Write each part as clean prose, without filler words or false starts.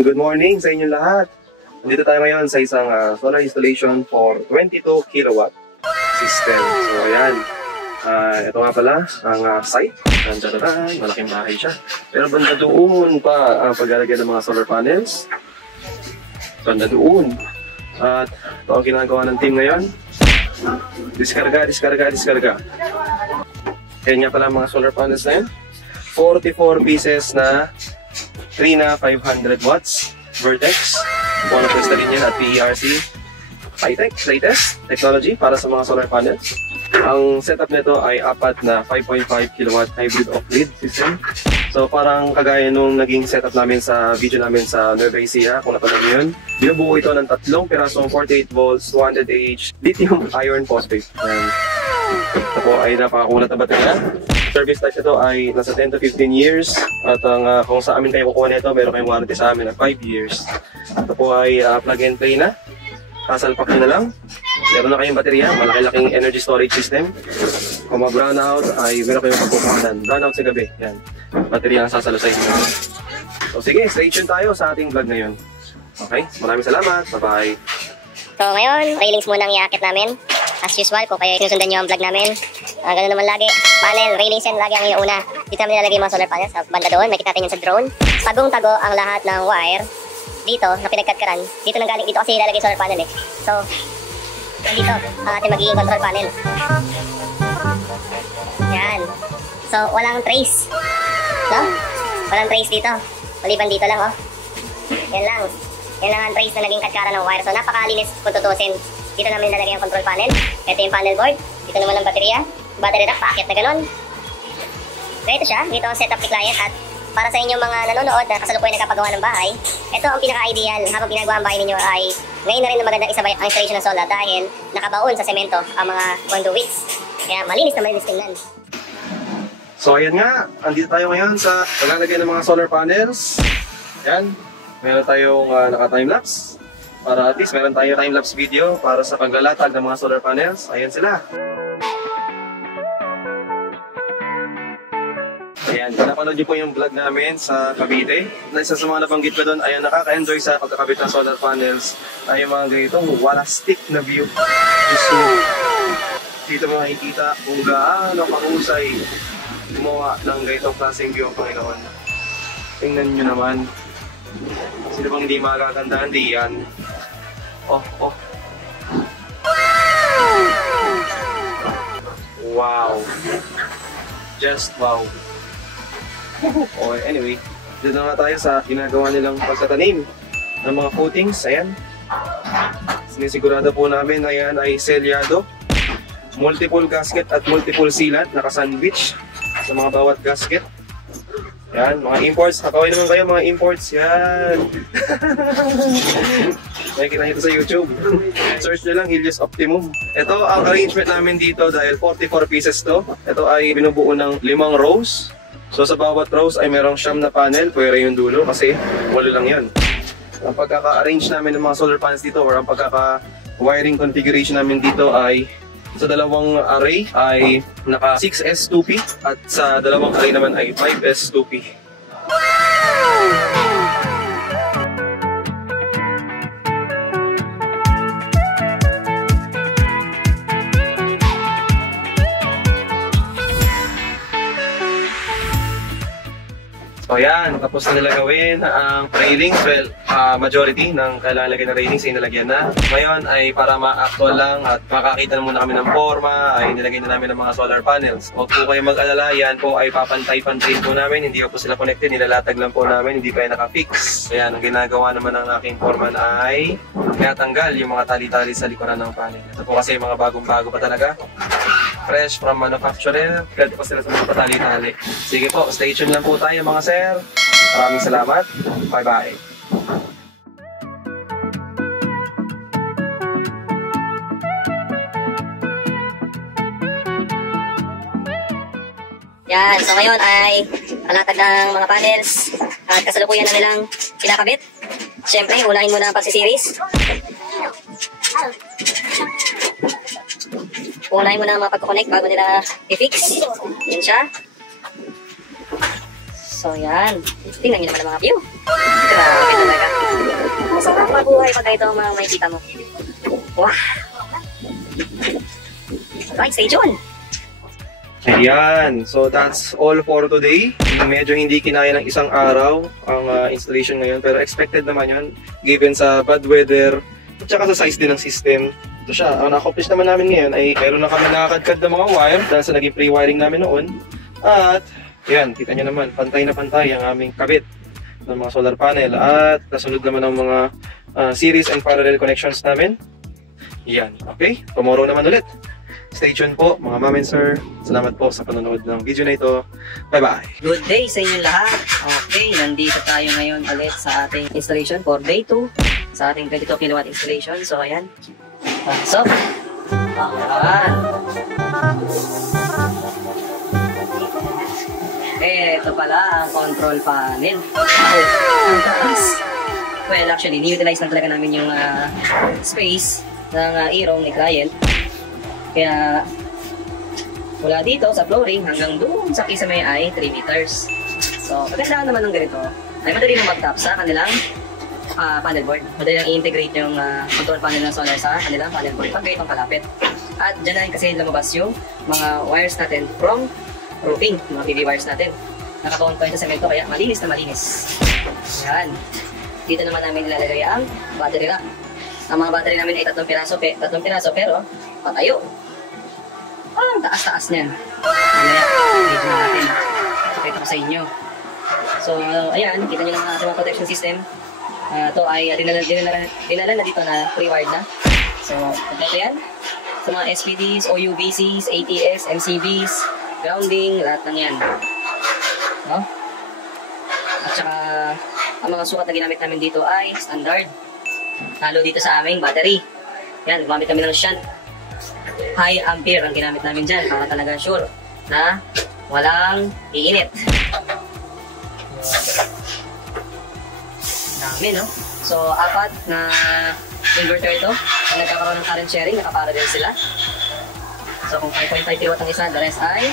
Good morning sa inyong lahat. Nandito tayo ngayon sa isang solar installation for 22 kilowatt system. So ayan, ito nga pala ang site. Malaking bahay siya. Pero banda doon pa ang paglalagay ng mga solar panels. Banda doon. At ito ang ginagawa ng team ngayon. Diskarga. Ayan nga pala mga solar panels na yan. 44 pieces na 3 na 500 watts Vertex. One of the linya at PERC high-tech, latest technology para sa mga solar panels. Ang setup nito ay apat na 5.5 kilowatt hybrid off-grid system. So parang kagaya nung naging setup namin sa video namin sa Nueva Ecija, kung napanood nyo yun. Binubuo ito ng 3 pirasong 48 volts, 200Ah lithium iron phosphate. Ito po ay napakakulat na baterya. Service life ito ay nasa 10 to 15 years. At kung sa amin kayo kukuha nito, meron kayong warranty sa amin na 5 years. Ito po ay plug and play na. Kasalpak nyo na lang. Meron na kayong baterya, malaki-laking energy storage system. Kung mag-brownout ay meron kayong pagkukuhanan. Brownout sa gabi, yan. Baterya ang sasalo sa inyo. So sige, stay tuned tayo sa ating vlog ngayon. Okay, maraming salamat. Bye-bye. So ngayon, railings muna ang iakit namin. As usual, kung kayo sinusundan nyo ang vlog namin, ganoon naman lagi. Panel, railings yan, lagi ang iuna. Dito namin nilalagay yung mga solar panels sa banda doon. May kita natin yun sa drone. Tagong-tago ang lahat ng wire dito na pinagkatkaran. Dito nang galing dito kasi ilalagay solar panel eh. So, dito ang ating magiging control panel. Yan. So, walang trace. No? Walang trace dito. Maliban dito lang, oh. Yan lang. Yan lang ang trace na naging katkaran ng wire. So, napakalinis kung tutusin. Dito namin nilalagay ang control panel. Ito yung panel board. Dito naman ang baterya. Battery rack, paakit na ganon. So, ito siya. Dito ang setup ni client at para sa inyong mga nanonood na kasalukuyan nagkapagawa ng bahay, ito ang pinaka-ideal habang ginagawa ang bahay ninyo ay ngayon na rin na magandang isabay ang installation ng solar dahil nakabaon sa semento ang mga conduits. Kaya malinis na malinis tingnan. So ayan nga, andito tayo ngayon sa paglalagay ng mga solar panels. Yan, meron tayong naka-timelapse. Para at least meron tayong timelapse video para sa paglalatag ng mga solar panels. Ayan sila. Ayan, napanood niyo po yung vlog namin sa Cavite. Isa sa mga nabanggit ko doon ay nakaka-enjoy sa pagkakabit ng solar panels ay yung mga ganitong walastik na view. So, dito mo makikita kung gaano kahusay gumawa ng ganitong klaseng view ang Panginoon. Tingnan nyo naman. Sino bang hindi makakandaan? Di yan. Oh. Wow. Just wow. Okay, anyway, dito na tayo sa ginagawa nilang pagtatanim ng mga footings. Ayan. Sinisigurado po namin na yan ay selyado. Multiple gasket at multiple sealant naka-sandwich sa mga bawat gasket. Yan, mga imports. Kakawin naman kayo mga imports. Yan. Nakikita nyo ito sa YouTube. Search nyo lang, Helios Optimum. Ito ang arrangement namin dito dahil 44 pieces to. Ito ay binubuo ng 5 rows. So sa bawat rows ay merong 9 na panel, pwera yung dulo kasi 8 lang yan. Ang pagkaka-arrange namin ng mga solar panels dito or ang pagkaka-wiring configuration namin dito ay sa dalawang array ay naka 6S2P at sa dalawang array naman ay 5S2P. So yan, tapos na nila gawin ang railings. Well, majority ng kailangan lagyan ng railings ay nilagyan na. Ngayon ay para ma-actual lang at makakita na muna kami ng forma, ay nilagay na namin ng mga solar panels. Huwag po kayo mag-alala, yan po ay papantay-pantay po namin. Hindi po sila connected, nilalatag lang po namin, hindi pa yan naka-fix. Ayan, ang ginagawa naman ng aking foreman ay tinatanggal yung mga tali-tali sa likuran ng panel. Ito po kasi mga bagong-bago pa talaga. Fresh from manufacturer, kaya pa sila sa mga patali-tali. Sige po, stay tuned lang po tayo mga sir. Maraming salamat. Bye-bye. Yan, so ngayon ay palatag ng mga panels at kasalukuyan na nilang kinakabit. Siyempre, ulahin muna ang pagsisiris. Unahin mo na ang mga pagkoconnect bago nila i-fix. Yan siya. So, yan. Tingnan nyo naman ang mga view. Grabe talaga. Masarap mabuhay pag ito mga makikita mo. Wow! Alright, stay tuned! Ayan, so that's all for today. Medyo hindi kinaya ng isang araw ang installation ngayon, pero expected naman yun given sa bad weather at saka sa size din ng system. Ito siya, ang na-accomplish naman namin ngayon ay meron na kami nakakadkad ng mga wire dahil sa naging pre-wiring namin noon. At yan, kita nyo naman, pantay na pantay ang aming kabit ng mga solar panel at nasunod naman ang mga series and parallel connections namin. Yan, okay? Tomorrow naman ulit. Stay tuned po mga ma'am and sir. Salamat po sa panonood ng video na ito. Bye-bye! Good day sa inyo lahat. Okay, nandito tayo ngayon ulit sa ating installation for day 2 sa ating 22 kilowatt installation. So, ayan. So, ayan. Ito pala ang control panel. Ang taas. Well, actually, ni-utilize lang talaga namin yung space ng e-room ni client. Kaya, mula dito sa flooring hanggang doon sa kisame ay 3 meters. So, pagkandaan naman ng ganito, ay madali nang mag-tap sa kanilang panel board. Madali nang i-integrate yung control panel ng solar sa kanilang panel board pag ganitong kalapit. At dyan na rin kasi lumabas yung mga wires natin from roofing, mga PV wires natin. Nakatuon pa yun sa semento kaya malinis na malinis. Yan. Dito naman namin nilalagay ang battery rack. Ang mga battery namin ay 3 piraso pero patayo. Ang taas-taas niyan. Mamaya, video natin. Pakita ko sa inyo. So, ayan, kita nyo lang sa mga protection system. Ito ay dinala na dito na pre-wired na. So, ito yan. Sa mga SPDs, OUBCs, ATS, MCBs, grounding, lahat ng yan. No? At saka, ang mga sukat na ginamit namin dito ay standard. Lalo dito sa aming battery. Yan, gumamit kami ng shunt. High ampere ang ginamit namin dyan para talaga sure na walang iinit. Dami, no? So, 4 na inverter ito. Ang nagkakaroon ng current sharing, nakaparallel sila. So, kung 5.5 kilowatt ang isa, the rest ay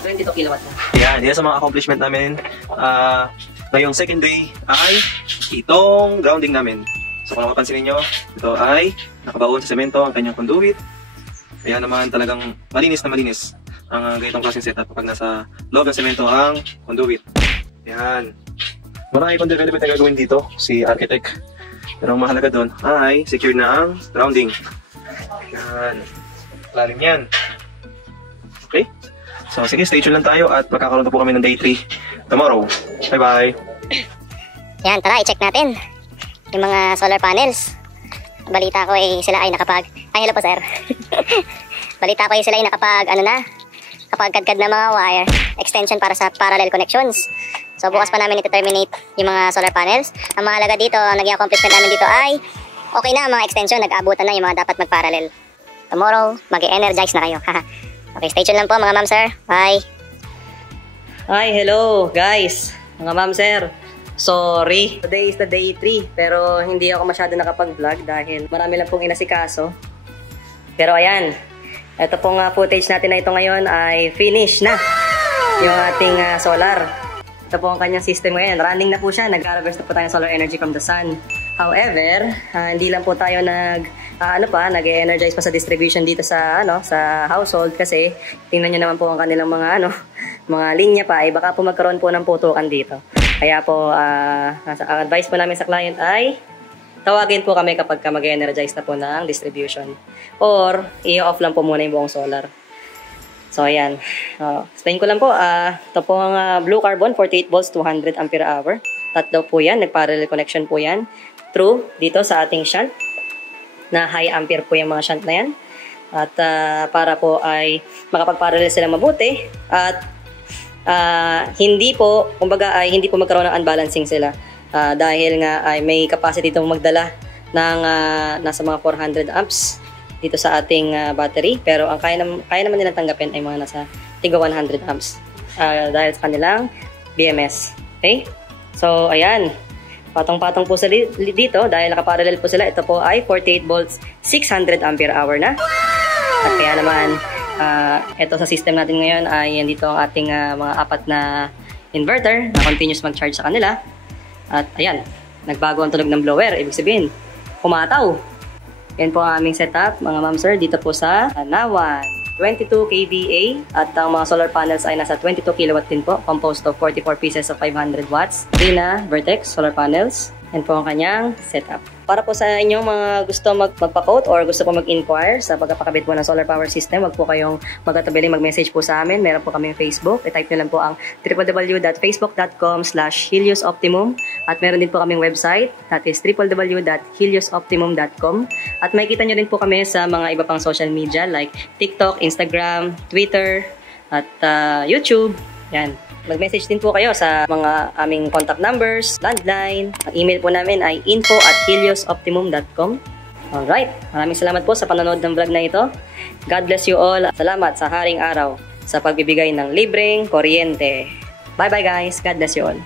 22 kilowatt na. Yan sa mga accomplishment namin. Ngayong second day ay itong grounding namin. So, kung mapapansin niyo, ito ay nakabaon sa semento ang kanyang conduit. Kaya naman talagang malinis na malinis ang ganitong klaseng setup kapag nasa loob ng semento ang conduit. Yan. Marami pang development na gagawin dito, si architect. Pero ang mahalaga doon ay secure na ang grounding. Yan. Lalim yan. Okay? So sige, stay tuned lang tayo at magkakaroon pa po kami ng day 3 tomorrow. Bye-bye! Yan, tara, i-check natin yung mga solar panels. Balita ko ay sila ay nakapag... Ay, hello po sir. Balita ko ay sila ay nakapagkadkad na mga wire extension para sa parallel connections. So bukas pa namin ito-terminate yung mga solar panels. Ang mahalaga dito, ang naging accomplishment namin dito ay okay na ang mga extension, nag-aabutan na yung mga dapat mag-parallel. Tomorrow, mag-e-energize na kayo. Okay, stay tuned lang po mga ma'am sir. Bye! Hi, hello guys! Mga ma'am sir. Sorry, today is the day 3 pero hindi ako masyado nakapag-vlog dahil marami lang pong inasikaso. Pero ayan, ito pong footage natin na ito ngayon ay finish na yung ating solar. Ito po ang kanyang system ngayon. Running na po siya, nag-harvest na po tayo ng solar energy from the sun. However, hindi lang po tayo nag-energize pa sa distribution dito sa sa household kasi tingnan niyo naman po ang kanilang mga mga linya pa ay baka po magkaroon po ng putukan dito. Kaya po, ang advice po namin sa client ay tawagin po kami kapag mag-energize na po ng distribution. Or, i-off lang po muna yung buong solar. So, ayan. Explain ko lang po. Ito po ang blue carbon, 48 volts, 200 ampere hour. Tatlo po yan. Nag-parallel connection po yan. Through dito sa ating shunt. Na high ampere po yung mga shunt na yan. At para po ay makapag-parallel sila mabuti. At hindi po magkaroon ng unbalancing sila dahil nga ay may capacity itong magdala ng nasa mga 400 amps dito sa ating battery, pero ang kaya naman nilang tanggapin ay mga nasa tiga 100 amps dahil sa kanilang BMS. Okay? So ayan, patong-patong po sila dito dahil nakaparallel po sila. Ito po ay 48 volts 600 ampere hour na. At kaya naman ito sa system natin ngayon ay dito ang ating mga 4 na inverter na continuous mag-charge sa kanila. At ayan, nagbago ang tunog ng blower. Ibig sabihin, kumataw. Yan po ang aming setup, mga ma'am sir, dito po sa Anawan. 22 kVA at ang mga solar panels ay nasa 22 kW din po, composed of 44 pieces of 500 watts. Trina Vertex solar panels. Yan po ang kanyang setup. Para po sa inyong mga gusto magpa-quote or gusto po mag-inquire sa pagpapakabit po ng solar power system, wag po kayong magkatabiling mag-message po sa amin. Meron po kaming Facebook. I-type nyo lang po ang www.facebook.com/heliosoptimum at meron din po kaming website, that is www.heliosoptimum.com. At makikita nyo din po kami sa mga iba pang social media like TikTok, Instagram, Twitter, at YouTube. Yan. Mag-message din po kayo sa mga aming contact numbers, landline. Ang email po namin ay info@heliosoptimum.com. Alright, maraming salamat po sa panonood ng vlog na ito. God bless you all. Salamat sa haring araw sa pagbibigay ng libreng kuryente. Bye bye guys. God bless you all.